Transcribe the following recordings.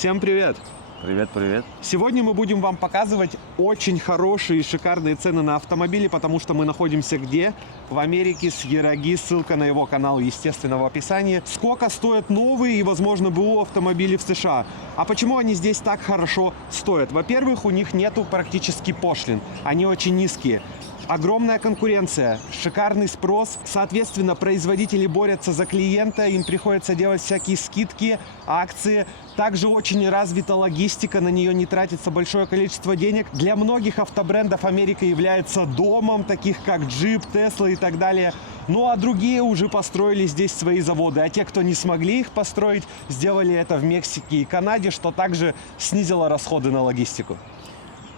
Всем привет! Привет, привет. Сегодня мы будем вам показывать очень хорошие и шикарные цены на автомобили, потому что мы находимся где? В Америке с Ераги, ссылка на его канал, естественно, в описании. Сколько стоят новые и, возможно, БУ автомобили в США? А почему они здесь так хорошо стоят? Во-первых, у них нету практически пошлин, они очень низкие. Огромная конкуренция, шикарный спрос, соответственно, производители борются за клиента, им приходится делать всякие скидки, акции. Также очень развита логистика, на нее не тратится большое количество денег. Для многих автобрендов Америка является домом, таких как Jeep, Tesla и так далее. Ну а другие уже построили здесь свои заводы, а те, кто не смогли их построить, сделали это в Мексике и Канаде, что также снизило расходы на логистику.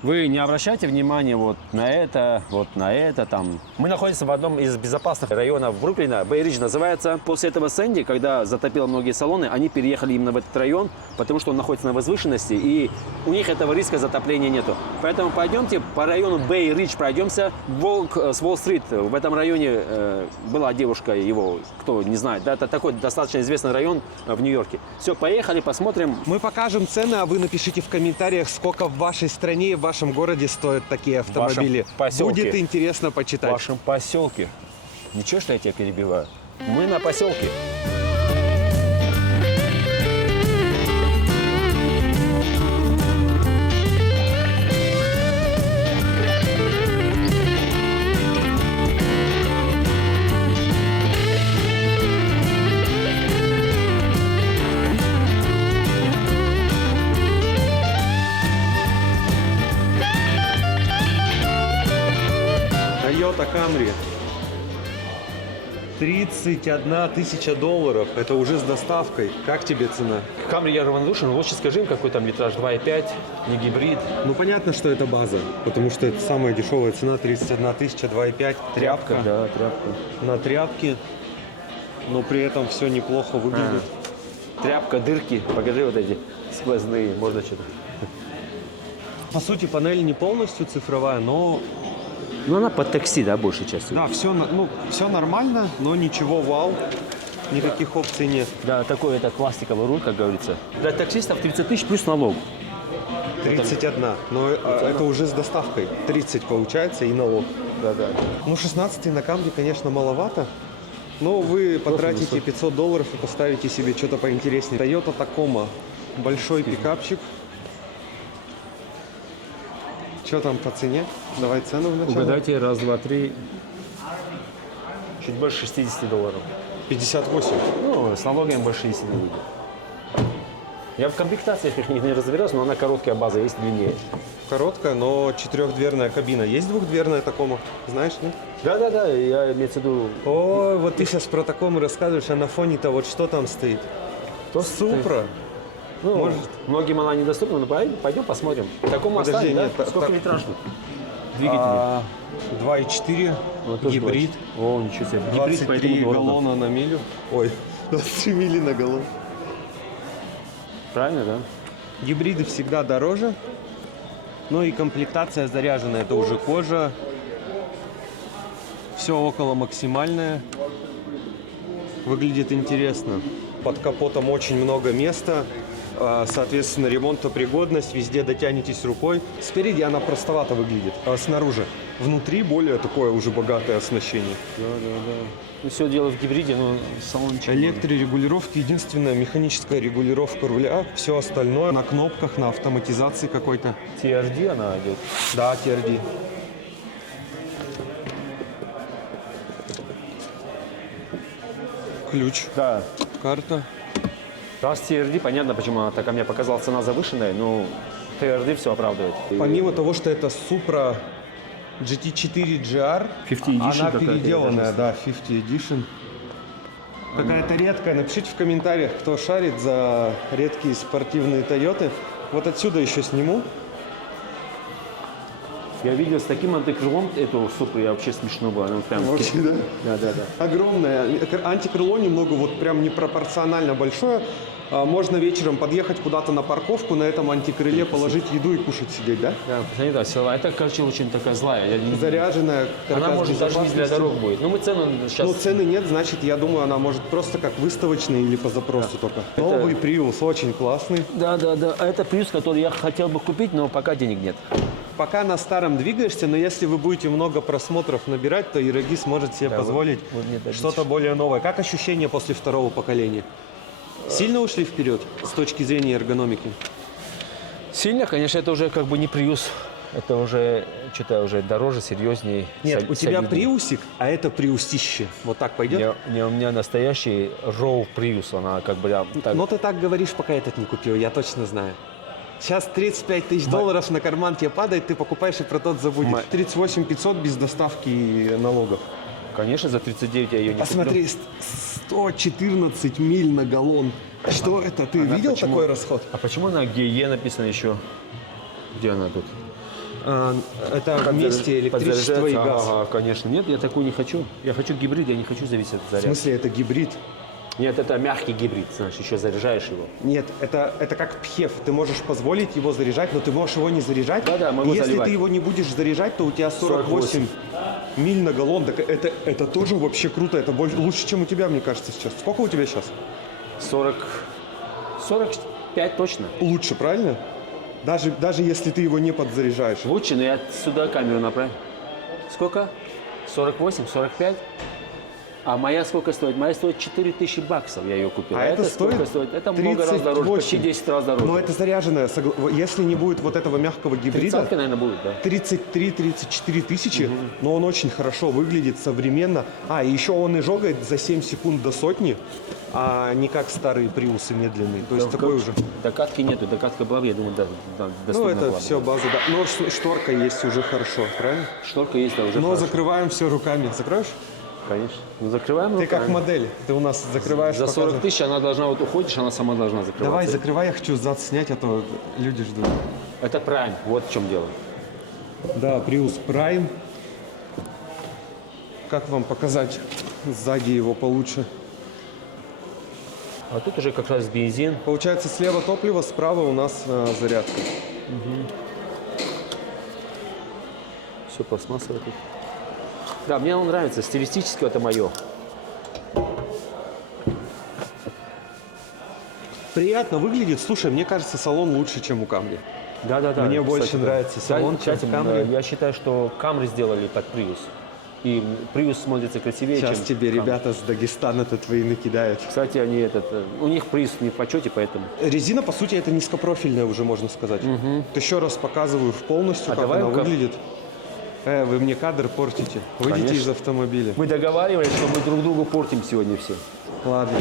Вы не обращайте внимания вот на это там. Мы находимся в одном из безопасных районов Бруклина. Бэй-Ридж называется. После этого Сэнди, когда затопило многие салоны, они переехали именно в этот район, потому что он находится на возвышенности, и у них этого риска затопления нету. Поэтому пойдемте по району Бэй-Ридж, пройдемся. Волк с Уолл-стрит. В этом районе была девушка его, кто не знает. Да, это такой достаточно известный район в Нью-Йорке. Все, поехали, посмотрим. Мы покажем цены, а вы напишите в комментариях, сколько в вашей стране и в вашем городе стоят такие автомобили. Будет интересно почитать. В вашем поселке. Ничего, что я тебя перебиваю. Мы на поселке. Toyota Camry. 31 тысяча долларов. Это уже с доставкой. Как тебе цена? Камри я равнодушен. Лучше скажи им, какой там литраж 2,5, не гибрид. Ну понятно, что это база, потому что это самая дешевая цена. 31 тысяча, 2,5. Тряпка. Да, тряпка. На тряпке. Но при этом все неплохо выглядит. Тряпка, дырки. Покажи вот эти сквозные. Можно что-то. По сути, панель не полностью цифровая, но... Ну, она под такси, да, большей частью. Да, все нормально, но ничего вау. Никаких опций нет. Да, такой это пластиковый руль, как говорится. Для таксистов 30 тысяч плюс налог. 31, но это уже с доставкой. 30 получается и налог. Да. Ну, 16 на Камри, конечно, маловато. Но вы потратите 500 долларов и поставите себе что-то поинтереснее. Toyota Tacoma. Большой пикапчик. Что там по цене? Давай цену вначале. Угадайте, раз, два, три. Чуть больше 60 долларов. 58. Ну, с налогами больше 60 не будет. Я в комплектациях их не разбираюсь, но она короткая база, есть длиннее. Короткая, но четырехдверная кабина. Есть двухдверная Tacoma? Знаешь, нет? Да, я имею в виду... Ой, вот ты сейчас про Tacoma рассказываешь, а на фоне-то вот что там стоит? Supra. Ну, может... многим она недоступна, но пойдем посмотрим. Такому оставим, да? Сколько литраж тут? Двигатель. 2,4, Вот гибрид. О, ничего себе. 23 галлона на милю. Ой, 23 мили на галлон. Правильно, да? Гибриды всегда дороже. Ну и комплектация заряженная, это уже кожа. Все около максимальное. Выглядит интересно. Под капотом очень много места. Соответственно, ремонтопригодность, везде дотянетесь рукой. Спереди она простовато выглядит, а снаружи. Внутри более такое уже богатое оснащение. Да. Ну, все дело в гибриде, но салончик... Электрорегулировки, единственная механическая регулировка руля. Все остальное на кнопках, на автоматизации какой-то. TRD она идет? Да, TRD. Ключ. Да. Карта. Раз TRD, понятно, почему она так, мне показалась цена завышенная, но TRD все оправдывает. Помимо того, что это Supra GT4 GR, 50 Edition она переделанная, да, 50 Edition. Какая-то редкая. Напишите в комментариях, кто шарит за редкие спортивные Тойоты. Вот отсюда еще сниму. Я видел с таким антикрылом эту супу, я вообще смешно было. Ну, прям... Вообще, да? Да. Огромное. Антикрыло немного вот прям непропорционально большое. Можно вечером подъехать куда-то на парковку, на этом антикрыле положить еду и кушать сидеть, да? Да, посмотри, да, сила. Это, короче, очень такая злая. Заряженная. Она каркас может даже не для безопасности. дорог будет. Ну, мы цену сейчас... Ну, цены нет, значит, я думаю, она может просто как выставочная или по запросу только. Новый Prius, очень классный. Да. А это плюс, который я хотел бы купить, но пока денег нет. Пока на старом двигаешься, но если вы будете много просмотров набирать, то Ироги сможет себе позволить вот мне дадите. что-то более новое. Как ощущения после второго поколения? Сильно ушли вперед с точки зрения эргономики? Сильно, конечно, это уже как бы не Prius. Это уже что-то уже дороже, серьезнее. Нет, у тебя приусик, а это приусище. Вот так пойдет? У меня настоящий Row Prius, она как бы... Так... Но ты так говоришь, пока этот не купил, я точно знаю. Сейчас 35 тысяч долларов на карман тебе падает, ты покупаешь и про тот забудешь. 38 500 без доставки и налогов. Конечно, за 39 я ее не Посмотри, 114 миль на галлон. Что это? Ты видел почему? такой расход? А почему на GE написано еще? Где она тут? Это вместе электричество и газ. Ага, конечно. Нет, я такую не хочу. Я хочу гибрид, я не хочу зависеть от В заряда. смысле, это гибрид? Нет, это мягкий гибрид, знаешь, еще заряжаешь его. Нет, это как пхев. Ты можешь позволить его заряжать, но ты можешь его не заряжать. Да, могу И если заливать. ты его не будешь заряжать, то у тебя 48 миль на галлон. Так это тоже вообще круто. Это лучше, чем у тебя, мне кажется, сейчас. Сколько у тебя сейчас? 45 точно. Лучше, правильно? Даже если ты его не подзаряжаешь. Лучше, но я сюда камеру направлю. Сколько? 48, 45? А моя сколько стоит? Моя стоит 4000 баксов, я ее купил. А это сколько стоит Это много раз дороже, 38. почти 10 раз дороже. Но это заряженная. Если не будет вот этого мягкого гибрида, 30, наверное, будет, да. 33-34 тысячи, но он очень хорошо выглядит, современно. И еще он и жогает за 7 секунд до сотни, а не как старые приусы медленные. То есть такой уже... Докатки нету, докатка была, я думаю, Ну, доступна это была. все база, да. Но шторка есть уже хорошо, правильно? Шторка есть, да, уже Но хорошо. закрываем все руками. Закроешь? Конечно. Ну, закрываем Ты как руками. модель. Ты у нас закрываешь, За 40 показываешь. тысяч она должна, вот уходишь, она сама должна закрываться. Давай, закрывай, я хочу зад снять, а то люди ждут. Это Prime, вот в чем дело. Да, Prius Prime. Как вам показать сзади его получше? А тут уже как раз бензин. Получается, слева топливо, справа у нас зарядка. Все пластмассовое тут. Да, мне он нравится, стилистически это мое. Приятно выглядит. Слушай, мне кажется, салон лучше, чем у Camry. Да. Мне кстати, больше да. нравится салон, чем Кстати, Camry. я считаю, что Camry сделали под Prius. И Prius смотрится красивее, Сейчас чем тебе Camry. ребята с Дагестана-то твои накидают. Кстати, они у них Prius не в почете, поэтому. Резина, по сути, это низкопрофильная уже, можно сказать. Вот еще раз показываю полностью, как давай она как- выглядит. Вы мне кадр портите. Выйдите Конечно. из автомобиля. Мы договаривались, что мы друг другу портим сегодня все. Ладно.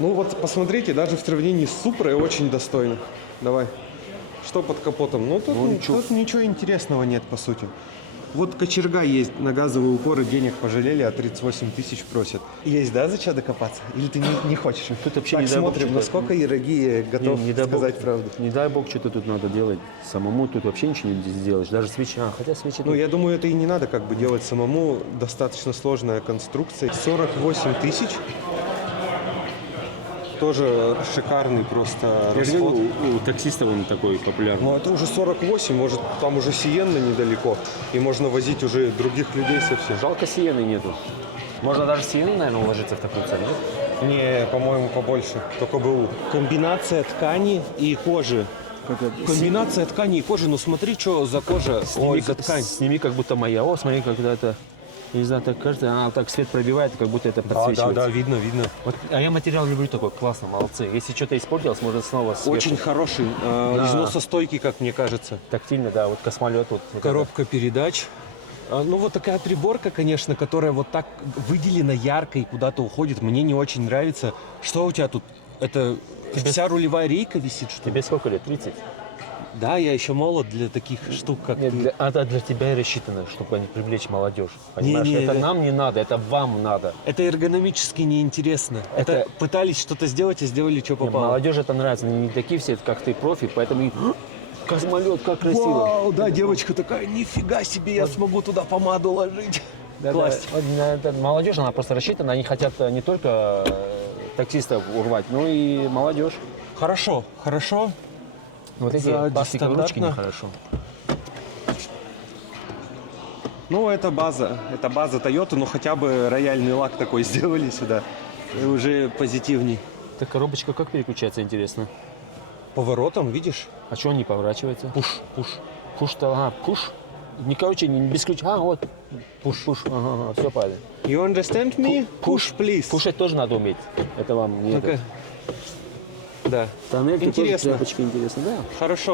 Ну вот посмотрите, даже в сравнении с Супрой очень достойно. Давай. Что под капотом? Ну тут ничего интересного нет, по сути. Вот кочерга есть на газовые упоры, денег пожалели, а 38 тысяч просят. Есть, да, за что докопаться? Или ты не хочешь? Тут вообще так, не дай бог смотрим, что-то. насколько Ироги готов Не дай бог- сказать правду. Не дай бог, что-то тут надо делать. Самому тут вообще ничего не сделаешь. Даже свечи. Хотя свечи Ну, тут- я думаю, это и не надо как бы делать самому. Достаточно сложная конструкция. 48 тысяч. Тоже шикарный просто Я же расход. говорю, у таксистов он такой популярный. Ну, это уже 48, может, там уже Сиенна недалеко. И можно возить уже других людей совсем. Жалко Сиены нету. Можно даже Сиены, наверное, уложиться в такую цену. Не, по-моему, побольше. Только БУ. Комбинация ткани и кожи. Комбинация ткани и кожи. Ну, смотри, что за кожа. Ой, за ткань. Сними, как будто моя. О, смотри, когда это... Я не знаю, так кажется, она так свет пробивает, как будто это подсвечивается. видно, видно. Вот, а я материал люблю такой, классно, молодцы. Если что-то испортилось, можно снова сверху. Очень хороший. Износостойкий, как мне кажется. Тактильно, да, вот космолет. Вот Коробка передач. Ну, вот такая приборка, конечно, которая вот так выделена ярко и куда-то уходит. Мне не очень нравится. Что у тебя тут? Это вся рулевая рейка висит, что ли? Тебе сколько лет? 30? Да, я еще молод для таких штук, как Нет, ты. для тебя и рассчитано, чтобы они привлечь молодежь. Понимаешь, Не, это да. нам не надо, это вам надо. Это эргономически неинтересно. Это пытались что-то сделать и сделали, что Не, попало. молодежи это нравится, они не такие все, как ты, профи, поэтому Космолет, как красиво. Вау, да, девочка такая, нифига себе, я смогу туда помаду ложить. Да, Класс. да. Вот, молодежь, она просто рассчитана, они хотят не только таксистов урвать, но и молодежь. Хорошо, хорошо. Вот эти Сзади пластиковые ручки стандартно. нехорошо. Ну, это база Toyota, но хотя бы рояльный лак такой сделали сюда. И уже позитивней. Так коробочка как переключается, интересно? Поворотом, видишь? А что он не поворачивается? Пуш. Пуш-то, ага, пуш. Не, короче, не без ключа. А, вот. Пуш. Ага, все правильно. You understand me? Push, please. Пушать тоже надо уметь. Это вам не Ну-ка. это. Да. Тоннель, Интересно. тряпочки интересно, да?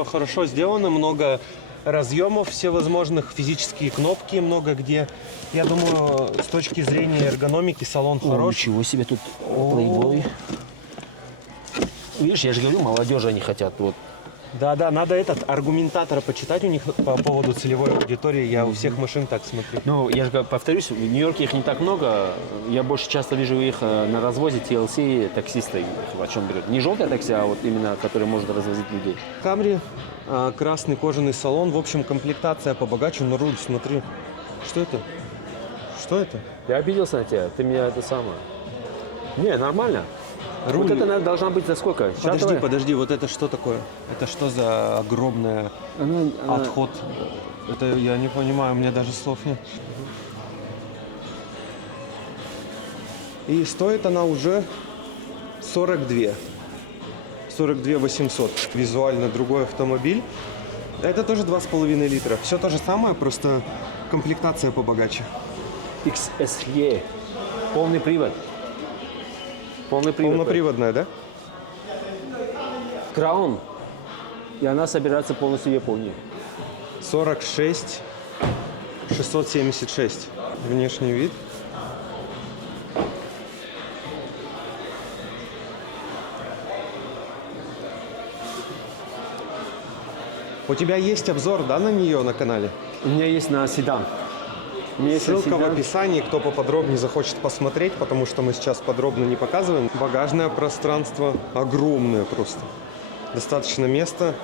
Хорошо сделано, много разъемов всевозможных, физические кнопки много где. Я думаю, с точки зрения эргономики салон О, хороший. ничего себе тут плейбой. Видишь, я же говорю, молодежи они хотят. Вот. Да, надо этот аргументатор почитать у них по поводу целевой аудитории. Я у всех машин так смотрю. Ну, я же повторюсь, в Нью-Йорке их не так много. Я больше часто вижу их на развозе TLC, таксисты их о чем берут. Не желтое такси, а вот именно, которое может развозить людей. Камри, красный кожаный салон. В общем, комплектация побогаче, но руль, смотри. Что это? Что это? Я обиделся на тебя, ты меня это самое. Не, нормально. Руль. Вот это наверное, должна быть за сколько? Подожди, вот это что такое? Это что за огромный отход? Это я не понимаю, у меня даже слов нет. И стоит она уже 42 800. Визуально другой автомобиль. Это тоже 2,5 литра. Все то же самое, просто комплектация побогаче. XSE. Полный привод. Полноприводная, да? Краун. И она собирается полностью в Японии. 46 676. Внешний вид. У тебя есть обзор, да, на нее на канале? У меня есть на седан. У меня есть на Ссылка в седан. описании, кто поподробнее захочет посмотреть, потому что мы сейчас подробно не показываем. Багажное пространство огромное просто. Достаточно места.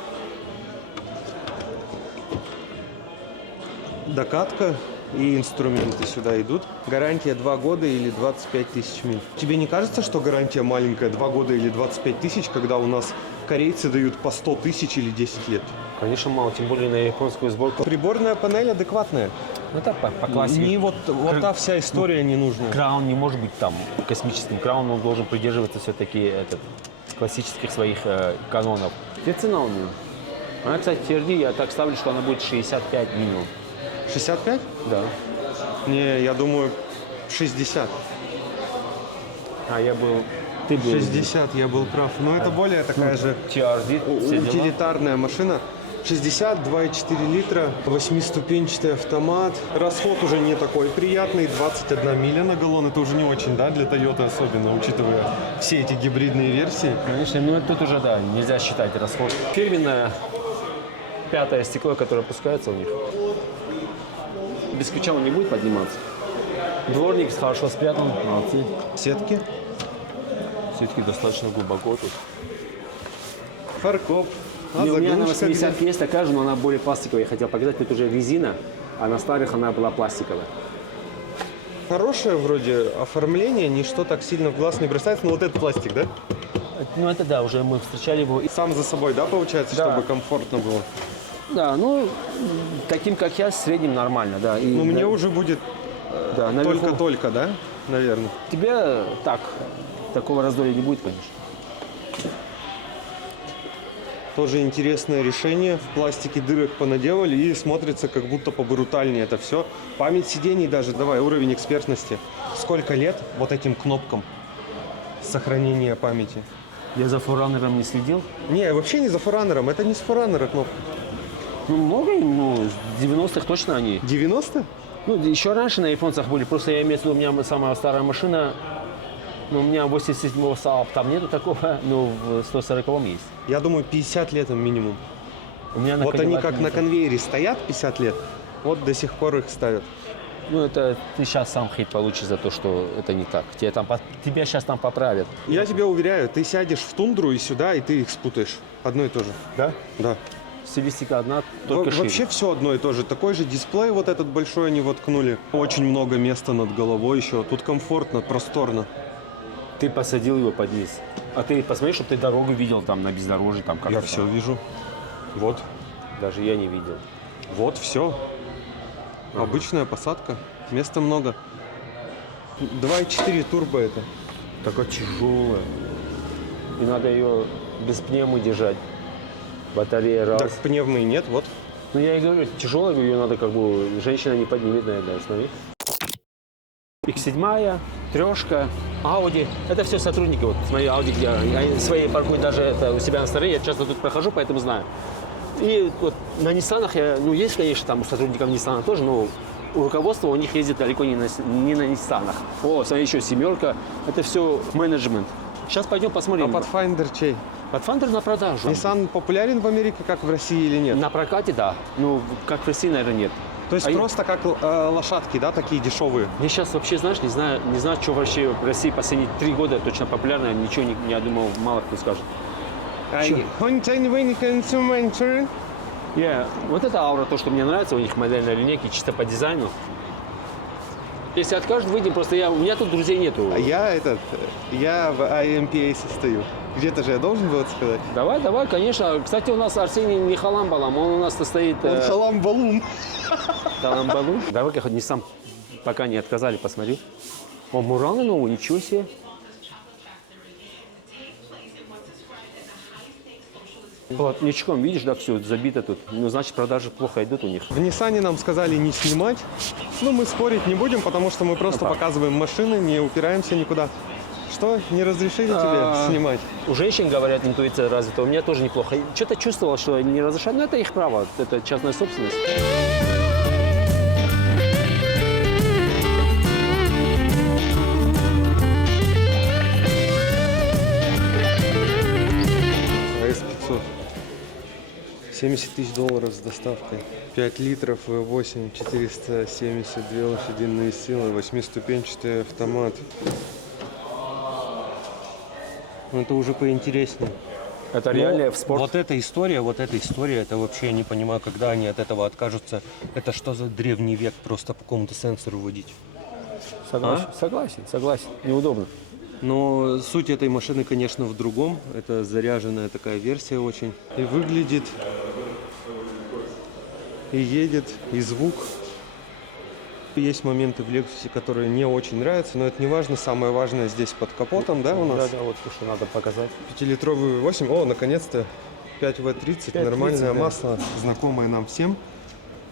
Докатка и инструменты сюда идут. Гарантия 2 года или 25 тысяч миль. Тебе не кажется, что гарантия маленькая 2 года или 25 тысяч, когда у нас корейцы дают по 100 тысяч или 10 лет? Конечно, мало, тем более на японскую сборку. Приборная панель адекватная. Это по классике. Не вот та вся история не нужна. Краун не может быть там космическим. Краун он должен придерживаться все-таки классических своих канонов. Где цена у нее? Она, кстати, TRD, я так ставлю, что она будет 65 минимум. 65? Да. Не, я думаю 60. А я был... Ты был... 60, я был прав. Но это более такая же TRD, все дела. утилитарная машина. 60, 2,4 литра, 8-ступенчатый автомат. Расход уже не такой приятный, 21 миля на галлон. Это уже не очень, да, для Toyota особенно, учитывая все эти гибридные версии. Конечно, ну тут уже, да, нельзя считать расход. Фирменное пятое стекло, которое опускается у них. Без ключа он не будет подниматься. Дворник хорошо спрятан, молодцы. Сетки, Все-таки достаточно глубоко тут. фаркоп. У меня на заглушка 80 есть такая же, но она более пластиковая. Я хотел показать, тут уже резина, а на старых она была пластиковая. Хорошее вроде оформление, ничто так сильно в глаз не бросается. Но вот этот пластик, да? Ну это да, уже мы встречали его. Сам за собой, да, получается, Да. чтобы комфортно было? Да, ну таким как я, в среднем нормально, да. И, Ну, мне да, уже будет да, наверху. только-только, да, наверное. Тебе так, такого раздолья не будет, конечно. Тоже интересное решение. В пластике дырок понаделали и смотрится как будто побрутальнее это все. Память сидений даже, давай, уровень экспертности. Сколько лет вот этим кнопкам сохранения памяти? Я за форранером не следил. Не, вообще не за форранером, это не с форранера кнопка. Ну, много, ну, с 90-х точно они. 90? Ну, еще раньше на японцах были. Просто я имею в виду, у меня самая старая машина, ну, у меня 87-го Saab, там нету такого, но в 140-м есть. Я думаю, 50 лет им минимум. У меня на Вот они Cadillac как на нету. конвейере стоят 50 лет, вот до сих пор их ставят. Ну, это ты сейчас сам хейт получишь за то, что это не так. Тебя сейчас там поправят. Я тебя уверяю, ты сядешь в тундру и сюда, и ты их спутаешь. Одно и то же. Да? Да. стилистика одна, только шире. Вообще все одно и то же. Такой же дисплей вот этот большой они воткнули. Очень много места над головой еще. Тут комфортно, просторно. Ты посадил его под низ. А ты посмотри, чтобы ты дорогу видел там на бездорожье. Там, как Я это все там. вижу. Вот, Даже я не видел. вот, все. Обычная посадка. Места много. 2.4 турбо это. Такая тяжелая. И надо ее без пневмы держать. Батарея раз. Так пневмы и нет, вот. Ну я и говорю, тяжелая, ее надо как бы, женщина не поднимет, наверное, смотри. X7, трешка, Audi. Это все сотрудники. Вот смотри, Audi, я свои паркую даже это у себя на стороне. Я часто тут прохожу, поэтому знаю. И вот на Ниссанах, ну есть, конечно, там у сотрудников Ниссана тоже, но руководство у них ездит далеко не на Ниссанах. О, смотри, еще семерка. Это все менеджмент. Сейчас пойдем А посмотрим. Pathfinder чей? Pathfinder на продажу. Nissan популярен в Америке, как в России или нет? На прокате, да. Ну, как в России, наверное, нет. То есть А я- просто как лошадки, да, такие дешевые. Я сейчас вообще, знаешь, не знаю, что вообще в России последние 3 года точно популярно. Ничего я думал, мало кто скажет. Вот это аура, то, что мне нравится, у них модельная линейка, чисто по дизайну. Если откажут, выйдем, просто у меня тут друзей нету. Я в IMPA состою. Где-то же я должен был это сказать. Давай, конечно. Кстати, у нас Арсений не халамбалом, он у нас состоит... халам-балум. Халамбалу. Давай-ка хоть не сам, пока не отказали, посмотри. О, Мураны новые, ничего себе. Плотничком, видишь, да, все забито тут. Ну, значит, продажи плохо идут у них. В Ниссане нам сказали не снимать. Ну, мы спорить не будем, потому что мы просто показываем машины, не упираемся никуда. Что, не разрешили тебе снимать? У женщин, говорят, интуиция развита. У меня тоже неплохо. Что-то чувствовал, что не разрешают, но это их право. Это частная собственность. АС-500. 70 тысяч долларов с доставкой. 5 литров V8, 472 лошадиные силы, 8-ступенчатый автомат. Ну, это уже поинтереснее. Это реально в спорт. Вот эта история, это вообще я не понимаю, когда они от этого откажутся. Это что за древний век просто по какому-то сенсору водить? Согласен. Неудобно. Но суть этой машины, конечно, в другом. Это заряженная такая версия очень. И выглядит, и едет, и звук. Есть моменты в Lexus, которые не очень нравятся, но это не важно. Самое важное здесь под капотом, да, у нас? Да, вот что надо показать. 5-литровый V8. О, наконец-то 5W30, 5W30, нормальное да. масло, знакомое нам всем.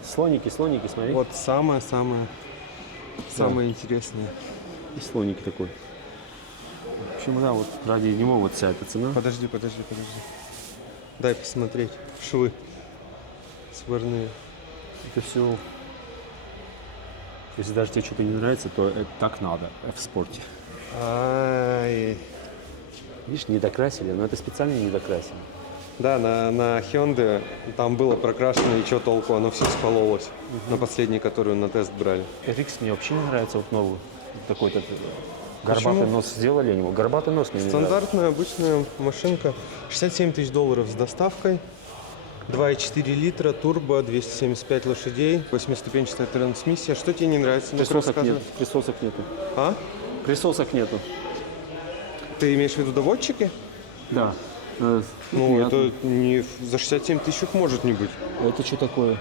Слоники, смотри. Вот самое интересное. И слоники такой. В общем, да, вот ради него вот вся эта цена. Подожди. Дай посмотреть. Швы сварные. Это все. Если даже тебе что-то не нравится, то это так надо в спорте. Ай. Видишь, не докрасили, но это специально не докрасили. Да, на Hyundai там было прокрашено, и что толку, оно все скололось. На последней, которую на тест брали. RX мне вообще не нравится, вот новый. Такой-то горбатый Почему? нос сделали они. Горбатый нос мне не нравится. Стандартная обычная машинка. 67 тысяч долларов с доставкой. 2,4 литра, турбо, 275 лошадей, 8-ступенчатая трансмиссия. Что тебе не нравится? Ну-ка, Присосок рассказывай. нет. Присосок нету. А? Присосок нету. Ты имеешь в виду доводчики? Да. Ну, Нет. это не за 67 тысяч их может не быть. Это что такое?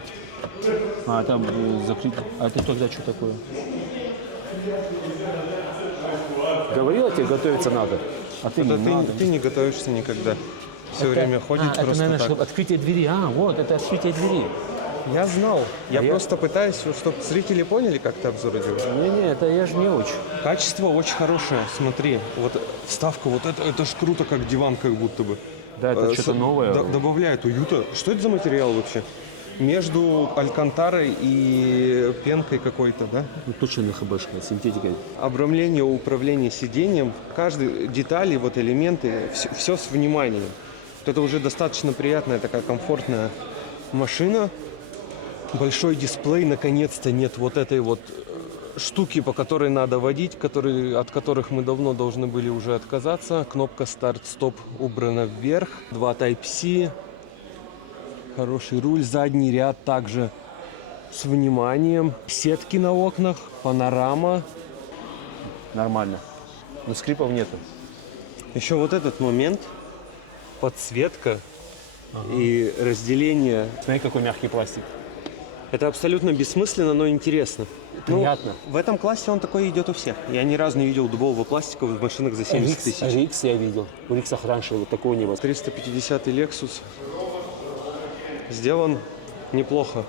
А, там закрыто. А это тогда что такое? Говорила тебе, готовиться надо. А ты Это не надо. ты не готовишься никогда. Все время ходит это, просто наверное, так. чтобы открытие двери. А, вот, это открытие двери. Я знал. Я я- просто пытаюсь, чтобы зрители поняли, как ты обзоры делаешь. Не, это я же не учу. Качество очень хорошее. Смотри, вот вставка, вот это ж круто, как диван, как будто бы. Да, это что-то новое. Добавляет уюта. Что это за материал вообще? Между алькантарой и пенкой какой-то, да? Ну, точно на ХБшка, синтетика. Обрамление, управление сиденьем, каждой детали, вот элементы, все с вниманием. Вот это уже достаточно приятная такая комфортная машина. Большой дисплей, наконец-то нет вот этой вот штуки, по которой надо водить, от которых мы давно должны были уже отказаться. Кнопка старт-стоп убрана вверх, 2 Type-C. Хороший руль, задний ряд также с вниманием. Сетки на окнах, панорама. Нормально. Но скрипов нету. Еще вот этот момент, подсветка и разделение. Смотри, какой мягкий пластик. Это абсолютно бессмысленно, но интересно. Приятно. В этом классе он такой идет у всех. Я ни разу не видел дубового пластика в машинах за 70 тысяч. Рикс я видел. У Риксах раньше вот такого не было. 350 Lexus сделан неплохо.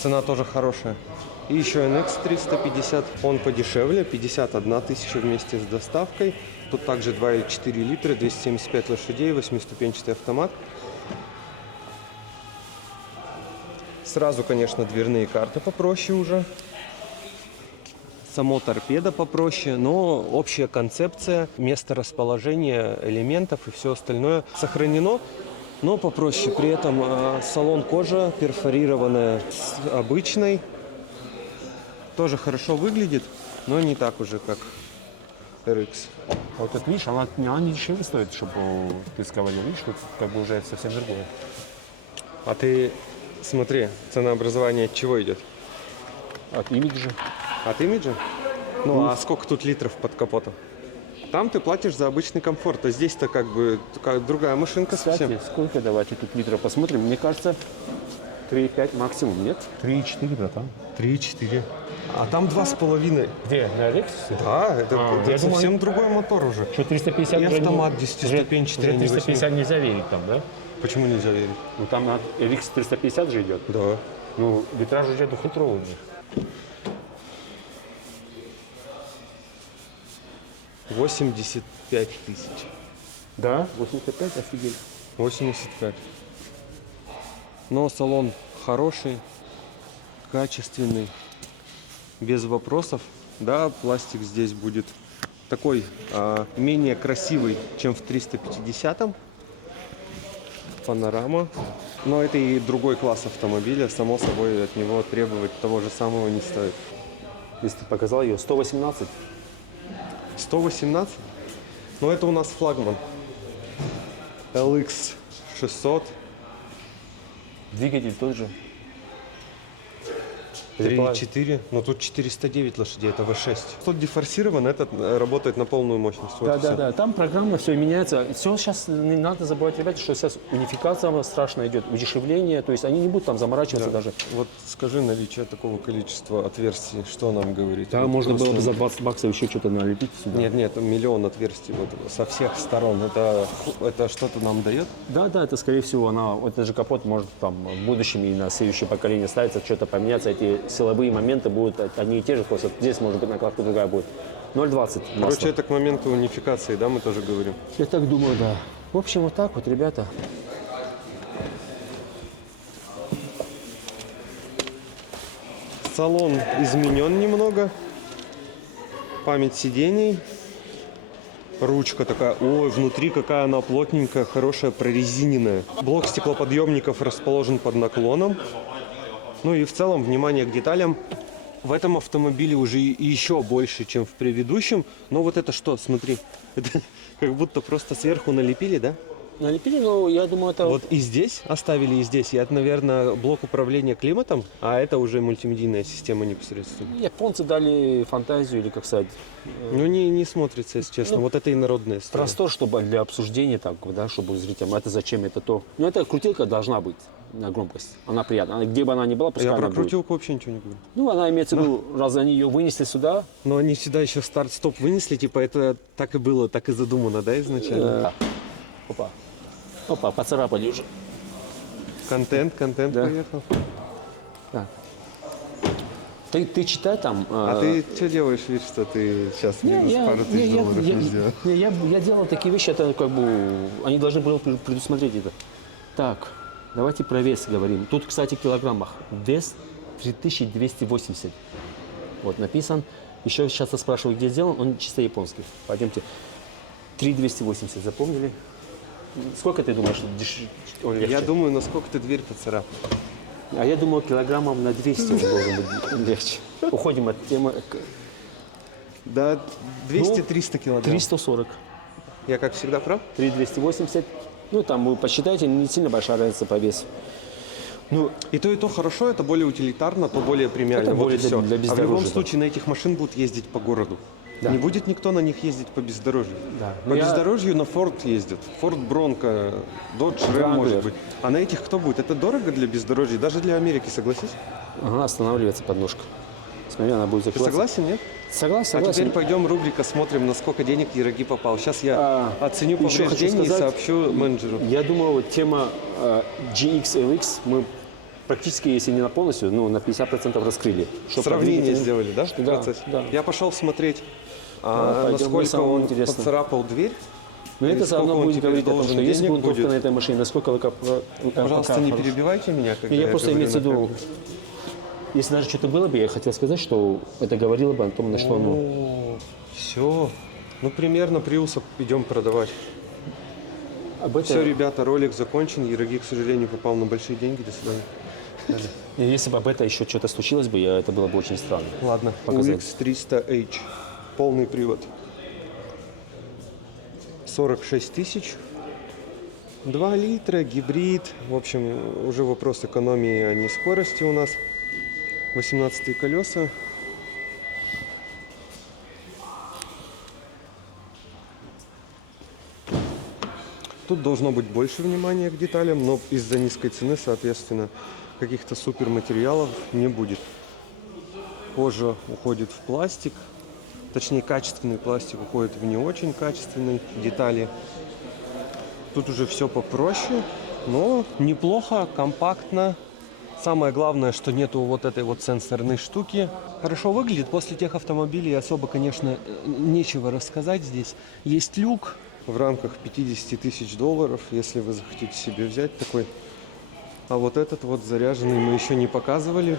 Цена тоже хорошая. И еще NX 350. Он подешевле, 51 тысяча вместе с доставкой. Тут также 2,4 литра, 275 лошадей, 8-ступенчатый автомат. Сразу, конечно, дверные карты попроще уже. Само торпеда попроще, но общая концепция, место расположения элементов и все остальное сохранено, но попроще. При этом салон кожа перфорированная с обычной. Тоже хорошо выглядит, но не так уже, как RX. Вот тут, видишь, она не дешевле стоит, чтобы ты сказал, видишь, тут как бы уже совсем другое. А ты смотри, ценообразование от чего идет? От имиджа. От имиджа? Ну, а сколько тут литров под капотом? Там ты платишь за обычный комфорт, а здесь-то как бы другая машинка совсем. Кстати, сколько давайте тут литров посмотрим? Мне кажется, 3,5 максимум, нет? 3,4, братан. 3-4. А там 2,5. Где? На Lexus? Да, это я совсем другой мотор уже. Что 350 И уже автомат не- 10-ступенчатый, уже а не 350 нельзя верить там, да? Почему нельзя верить? Ну там на RX 350 же идет. Да. Ну, литраж уже двухлитровый у них. 85 тысяч. Да? 85, офигеть. 85. Но салон хороший, качественный, без вопросов. Да, пластик здесь будет такой менее красивый, чем в 350-м. Панорама. Но это и другой класс автомобиля. Само собой, от него требовать того же самого не стоит. Если ты показал ее, 118. 118? Но это у нас флагман. LX 600. Двигатель тот же. 3,4, но тут 409 лошадей, это V6. Тот дефорсирован, этот работает на полную мощность. Вот и всё. Да. Там программа, все меняется. Все сейчас не надо забывать, ребята, что сейчас унификация страшно идет, удешевление. То есть они не будут там заморачиваться даже. Вот скажи наличие такого количества отверстий, что нам говорит? Да, Вот можно было просто- бы за 20 баксов еще что-то налепить сюда. Нет, миллион отверстий вот со всех сторон. Это что-то нам дает? Да, это скорее всего этот же капот может там в будущем и на следующее поколение ставиться, что-то поменяться. Эти силовые моменты будут одни и те же, просто здесь может быть накладка другая будет. 0,20 масло. Короче, это к моменту унификации, да, мы тоже говорим. Я так думаю, да. В общем, вот так вот, ребята. Салон изменен немного. Память сидений. Ручка такая, ой, внутри какая она плотненькая, хорошая, прорезиненная. Блок стеклоподъемников расположен под наклоном. Ну и в целом, внимание к деталям. В этом автомобиле уже и еще больше, чем в предыдущем. Но вот это что, смотри, это как будто просто сверху налепили, да? Налепили, но я думаю, это... Вот и здесь оставили, и здесь. И это, наверное, блок управления климатом, а это уже мультимедийная система непосредственно. Японцы дали фантазию, или как сказать, Ну, не смотрится, если честно. Вот это инородная история. простор, чтобы для обсуждения, так, да, чтобы зрителям, это зачем, это то. Но эта крутилка должна быть на громкость. Она приятная. Где бы она ни была, пускай Я она про будет. крутилку вообще ничего не говорю. Ну, она имеется в виду, раз они ее вынесли сюда, Но они сюда еще старт-стоп вынесли, типа это так и было, так и задумано, да, изначально? Опа, поцарапали уже. Контент Да. поехал. Так. Ты читай там. А ты что делаешь, вид, что ты сейчас минус пару тысяч долларов не сделал? Я делал такие вещи, это как бы, они должны были предусмотреть это. Так, давайте про вес говорим. Тут, кстати, в килограммах. Вес 3280. Вот написан. Еще сейчас спрашиваю, где сделан, он чисто японский. Пойдемте. 3280, запомнили? Сколько ты думаешь, он легче? Я думаю, насколько ты дверь поцарапал. А я думал, килограммом на 200 он должен быть легче. Уходим от темы. Да, 200-300 килограмм. 340. Я, как всегда, прав? 3280. Ну, там вы посчитайте, не сильно большая разница по весу. Ну, И то хорошо, это более утилитарно, то более премиально. Это вот более и все. для А в бездорожья, любом да. случае на этих машин будут ездить по городу. Да. Не будет никто на них ездить по бездорожью. Да. По Ну, я- бездорожью на Форд ездит. Форд Бронко, Dodge Ram Wrangler. может быть. А на этих кто будет? Это дорого для бездорожья, даже для Америки, согласись? Она останавливается подножка. Смотри, она будет Ты закрываться. согласен, нет? Согласен, А теперь согласен. пойдем рубрика, смотрим, на сколько денег Яроги попал. Сейчас я оценю еще хочу повреждения и сказать, сообщу менеджеру. Я думаю, вот тема GX LX мы практически, если не на полностью, ну, на 50% раскрыли. Что Сравнение по двигателю- сделали, да, в Да, процессе? да. Я пошел смотреть, пойдем, насколько самое он интересное. поцарапал дверь. Но и это сколько заодно он будет теперь говорить о том, должен что есть денег грунтовка будет. на этой машине, насколько Пожалуйста, не перебивайте меня, когда Я просто говорю имею в виду, на если даже что-то было бы, я хотел сказать, что это говорило бы о том, на что оно. Все. Ну, примерно Приуса идем продавать. Об этом- Все, ребята, ролик закончен. Яроги, к сожалению, попал на большие деньги. До свидания. И если бы об этом еще что-то случилось бы, это было бы очень странно. Ладно, Показать. UX300H. Полный привод. 46 тысяч. 2 литра, гибрид. В общем, уже вопрос экономии, а не скорости у нас. 18 колеса. Тут должно быть больше внимания к деталям, но из-за низкой цены, соответственно, каких-то супер материалов не будет. Кожа уходит в пластик, точнее качественный пластик уходит в не очень качественные детали. Тут уже все попроще, но неплохо, компактно. Самое главное, что нету вот этой вот сенсорной штуки. Хорошо выглядит. После тех автомобилей особо, конечно, нечего рассказать здесь. Есть люк в рамках 50 тысяч долларов, если вы захотите себе взять такой. А вот этот вот заряженный мы еще не показывали.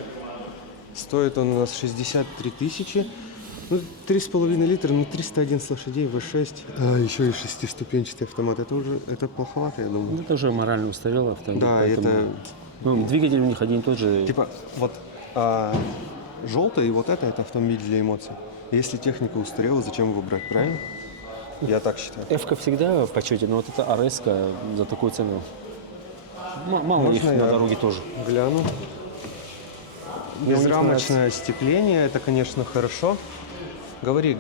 Стоит он у нас 63 тысячи. Ну, 3,5 литра, ну 311 лошадей, V6. А еще и шестиступенчатый автомат. Это плоховато, я думаю. Это уже морально устарело автомобиль. Да, поэтому- это Ну, двигатель у них один и тот же. типа вот желтый и вот это автомобиль для эмоций. Если техника устарела, зачем его брать, правильно? Я так считаю. F-ка всегда в почете, но вот эта RS за такую цену. Мало их Можно на я дороге тоже. Гляну. Безрамочное остекление, это, конечно, хорошо. Говори,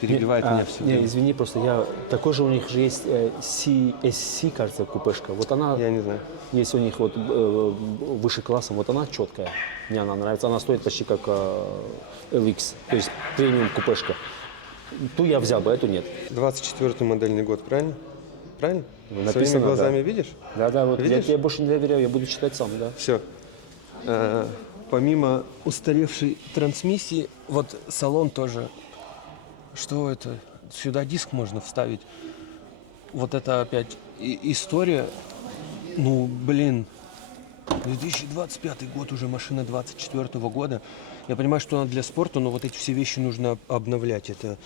перебивает меня все. Не, извини, просто я... Такой же у них же есть SC, кажется, купешка. Вот она Я не знаю. есть у них вот выше классом, вот она четкая. Мне она нравится. Она стоит почти как LX, то есть премиум купешка. Ту я взял бы, эту нет. 24-й модельный год, правильно? Правильно? Написано, Своими глазами да. видишь? Да, вот Видишь? я больше не доверяю, я буду читать сам, да. Все. Помимо устаревшей трансмиссии, вот салон тоже. Что это? Сюда диск можно вставить. Вот это опять история. Ну, блин. 2025 год уже, машина 24 года. Я понимаю, что она для спорта, но вот эти все вещи нужно обновлять. Это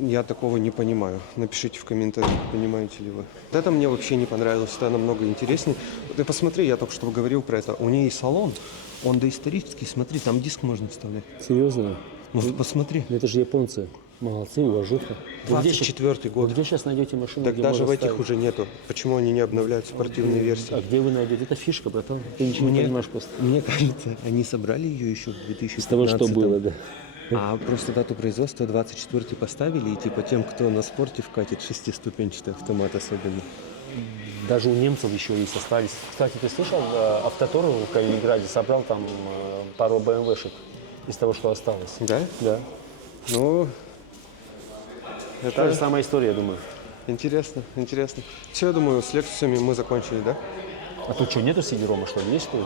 я такого не понимаю. Напишите в комментариях, понимаете ли вы. Вот это мне вообще не понравилось, это намного интереснее. Ты посмотри, я только что говорил про это. У нее и салон, он доисторический, смотри, там диск можно вставлять. Серьезно? Ну, посмотри. Это же японцы. Молодцы, уважуха. Вот где щас- 24 Вот год. где сейчас найдете машину, Так где даже можно в этих ставить? уже нету. Почему они не обновляют спортивные версии? А где вы найдете? Это фишка, братан. Ты ничего не понимаешь просто. Мне кажется, они собрали ее еще в 2015. Из того, что было, да. А просто дату производства 24 поставили, и типа тем, кто на спорте вкатит, шестиступенчатый автомат особенно. Даже у немцев еще есть остались. Кстати, ты слышал, Автотор в Калининграде собрал там пару БМВшек из того, что осталось? Да? Да. Ну, Та же это самая история, я думаю. интересно, интересно. Все, я думаю, с Лексусами мы закончили, да? А тут что, нету CD-рома, что ли? Есть что ли?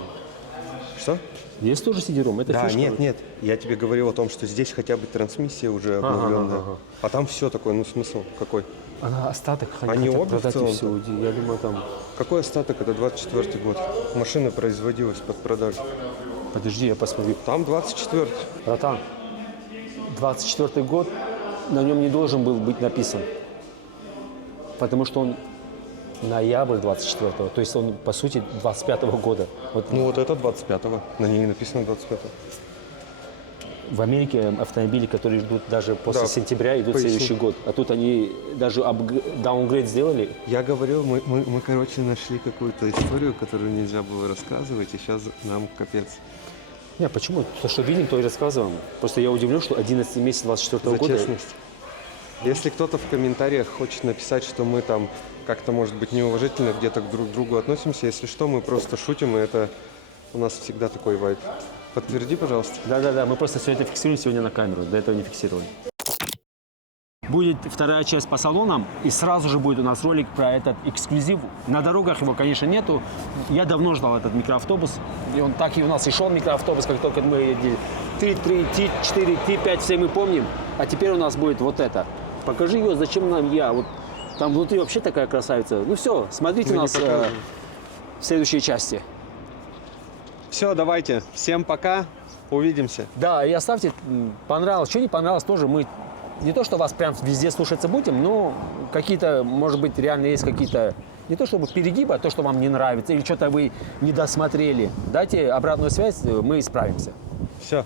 Что? Есть тоже CD-ром? Это Да, фишка. нет. Я тебе говорил о том, что здесь хотя бы трансмиссия уже обновленная. ага. А там все такое, ну смысл какой? Она остаток Они хотят обе в продать и целом-то? все. Я думаю, там... Какой остаток? Это 24 год. Машина производилась под продажу. Подожди, я посмотрю. Там 24. Братан, 24-й год, на нем не должен был быть написан. Потому что он ноябрь 24-го, то есть он, по сути, 25-го года. Вот, Ну вот это 25-го. На ней написано 25-го. В Америке автомобили, которые ждут даже после Да, сентября, идут в поясни. следующий год. А тут они даже даунгрейд сделали. Я говорил, мы, короче, нашли какую-то историю, которую нельзя было рассказывать, и сейчас нам капец. Не, почему? То, что видим, то и рассказываем. Просто я удивлен, что 11 месяц 24 За года. честность. Если кто-то в комментариях хочет написать, что мы там как-то, может быть, неуважительно где-то друг к другу относимся, если что, мы просто шутим, и это у нас всегда такой вайб. Подтверди, пожалуйста. Да, мы просто все это фиксируем сегодня на камеру. До этого не фиксировали. Будет вторая часть по салонам, и сразу же будет у нас ролик про этот эксклюзив. На дорогах его, конечно, нету. Я давно ждал этот микроавтобус. И он так и у нас и шел микроавтобус, как только мы ездили. Т3, Т4, Т5, все мы помним. А теперь у нас будет вот это. Покажи ее, зачем нам я. Вот там внутри вообще такая красавица. Ну все, смотрите Мы не нас показываем. в следующей части. Все, давайте. Всем пока. Увидимся. Да, и оставьте, понравилось, что не понравилось, тоже мы не то, что вас прям везде слушаться будем, но какие-то, может быть, реально есть какие-то, не то чтобы перегибы, а то, что вам не нравится, или что-то вы не досмотрели. Дайте обратную связь, мы исправимся. Все.